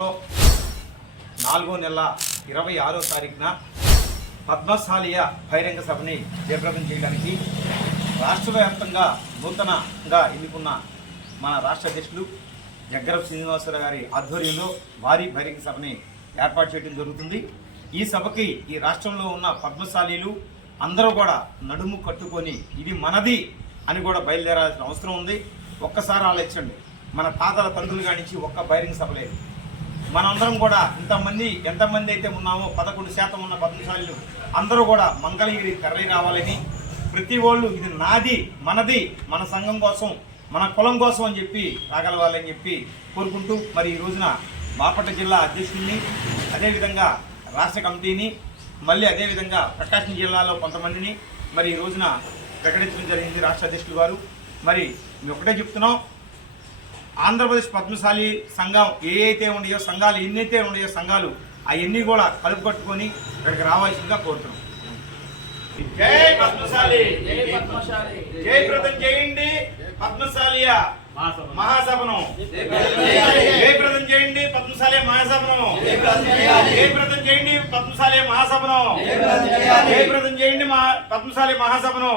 4వ నెల 26వ తారీఖున పద్మశాలియ బహిరంగ సభని జయప్రదం చేయడానికి రాష్ట్ర వ్యాప్తంగా నూతనంగా ఎన్నుకున్న మన రాష్ట్ర అధ్యక్షులు జగ్గరపు శ్రీనివాసరావు గారి ఆధ్వర్యంలో భారీ బహిరంగ సభని ఏర్పాటు చేయడం జరుగుతుంది. ఈ సభకి ఈ రాష్ట్రంలో ఉన్న పద్మశాలీలు అందరూ కూడా నడుము కట్టుకొని ఇది మనది అని కూడా బయలుదేరాల్సిన అవసరం ఉంది. ఒక్కసారి ఆలోచించండి, మన తాతల తండ్రులు కానించి ఒక్క బహిరంగ సభ లేదు. మనందరం కూడా ఎంతమంది అయితే ఉన్నామో 11% ఉన్న పద్మశాలీలు అందరూ కూడా మంగళగిరి తరలి రావాలని, ప్రతి వాళ్ళు ఇది నాది మనది మన సంఘం కోసం మన కులం కోసం అని చెప్పి రాగలవాలని చెప్పి కోరుకుంటూ మరి ఈ రోజున బాపట్ల జిల్లా అధ్యక్షుడిని, అదేవిధంగా రాష్ట్ర కమిటీని, మళ్ళీ అదేవిధంగా ప్రకాశం జిల్లాలో కొంతమందిని మరి ఈ రోజున ప్రకటించడం జరిగింది రాష్ట్ర అధ్యక్షులు గారు. మరి మేము ఒకటే చెప్తున్నాం, ఆంధ్రప్రదేశ్ పద్మశాలి సంఘం ఏవైతే ఉన్నాయో సంఘాలు ఎన్నైతే ఉన్నాయో సంఘాలు అవన్నీ కూడా కలుపు కట్టుకొని ఇక్కడికి రావాల్సిందిగా కోరుతున్నాం. జై పద్మశాలి, జయప్రదం చేయండి పద్మశాలియ మహాసభను, జయప్రదం చేయండి పద్మశాలి మహాసభను, జయప్రదం చేయండి పద్మశాలి మహాసభను, జయప్రదం చేయండి పద్మశాలి మహాసభను.